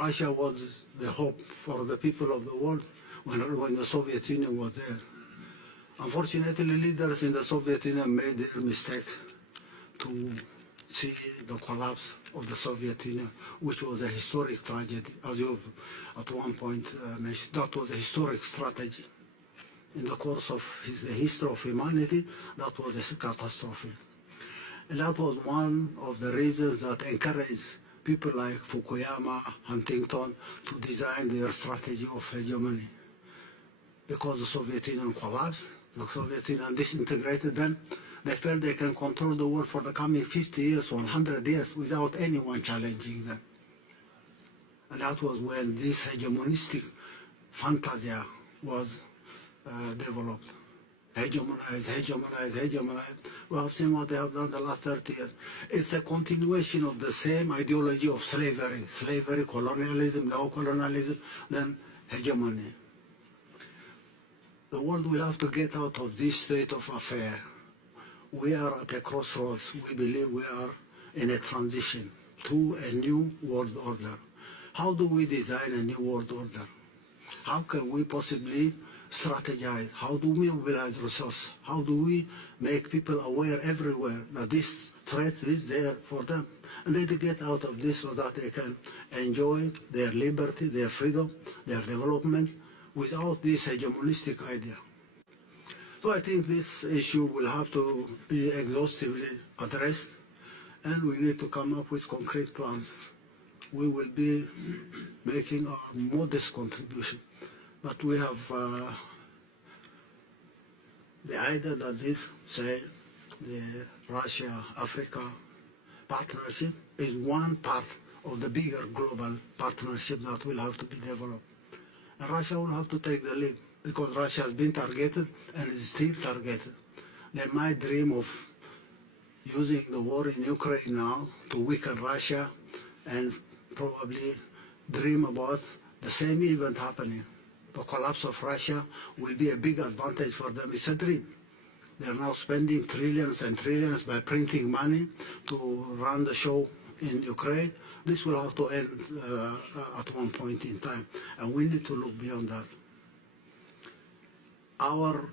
Russia was the hope for the people of the world when the Soviet Union was there. Unfortunately, leaders in the Soviet Union made their mistake to see the collapse of the Soviet Union, which was a historic tragedy, as you at one point mentioned. That was a historic strategy. In the course of the history of humanity, that was a catastrophe. And that was one of the reasons that encouraged people like Fukuyama, Huntington, to design their strategy of hegemony. Because the Soviet Union collapsed, the Soviet Union disintegrated, then they felt they can control the world for the coming 50 years or 100 years without anyone challenging them. And that was when this hegemonistic fantasia was developed. Hegemonize. We have seen what they have done the last 30 years. It's a continuation of the same ideology of slavery, colonialism, neocolonialism, then hegemony. The world will have to get out of this state of affair. We are at a crossroads. We believe we are in a transition to a new world order. How do we design a new world order? How can we possibly strategize? How do we mobilize resources? How do we make people aware everywhere that this threat is there for them? And they get out of this so that they can enjoy their liberty, their freedom, their development without this hegemonistic idea. So I think this issue will have to be exhaustively addressed, and we need to come up with concrete plans. We will be making a modest contribution, but we have the idea that this, say, the Russia-Africa partnership is one part of the bigger global partnership that will have to be developed. And Russia will have to take the lead because Russia has been targeted and is still targeted. They might dream of using the war in Ukraine now to weaken Russia and probably dream about the same event happening. The collapse of Russia will be a big advantage for them. It's a dream. They're now spending trillions and trillions by printing money to run the show in Ukraine. This will have to end at one point in time, and we need to look beyond that. Our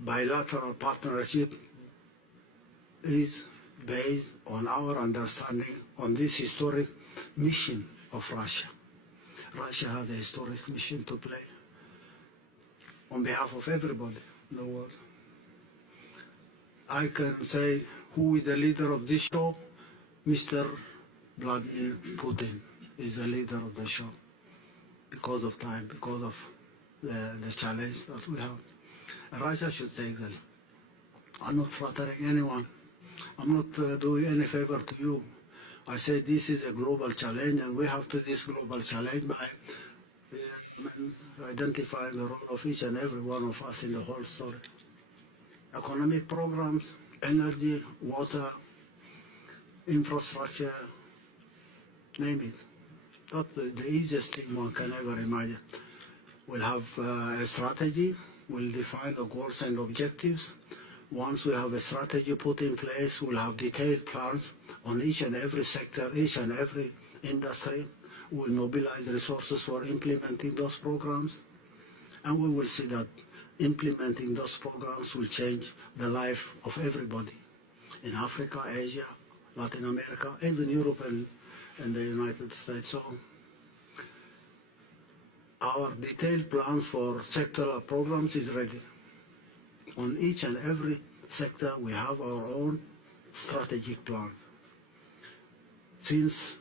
bilateral partnership is based on our understanding on this historic mission of Russia. Russia has a historic mission to play on behalf of everybody in the world. I can say who is the leader of this show? Mr. Vladimir Putin is the leader of the show because of time, because of the challenge that we have. And Russia should take them. I'm not flattering anyone. I'm not doing any favor to you. I say this is a global challenge, and we have to this global challenge by identifying the role of each and every one of us in the whole story. Economic programs, energy, water, infrastructure, name it. That's the easiest thing one can ever imagine. We'll have a strategy, we'll define the goals and objectives. Once we have a strategy put in place, we'll have detailed plans on each and every sector, each and every industry. We'll mobilize resources for implementing those programs, and we will see that implementing those programs will change the life of everybody in Africa, Asia, Latin America, even Europe and the United States. So our detailed plans for sectoral programs is ready. On each and every sector, we have our own strategic plan. Since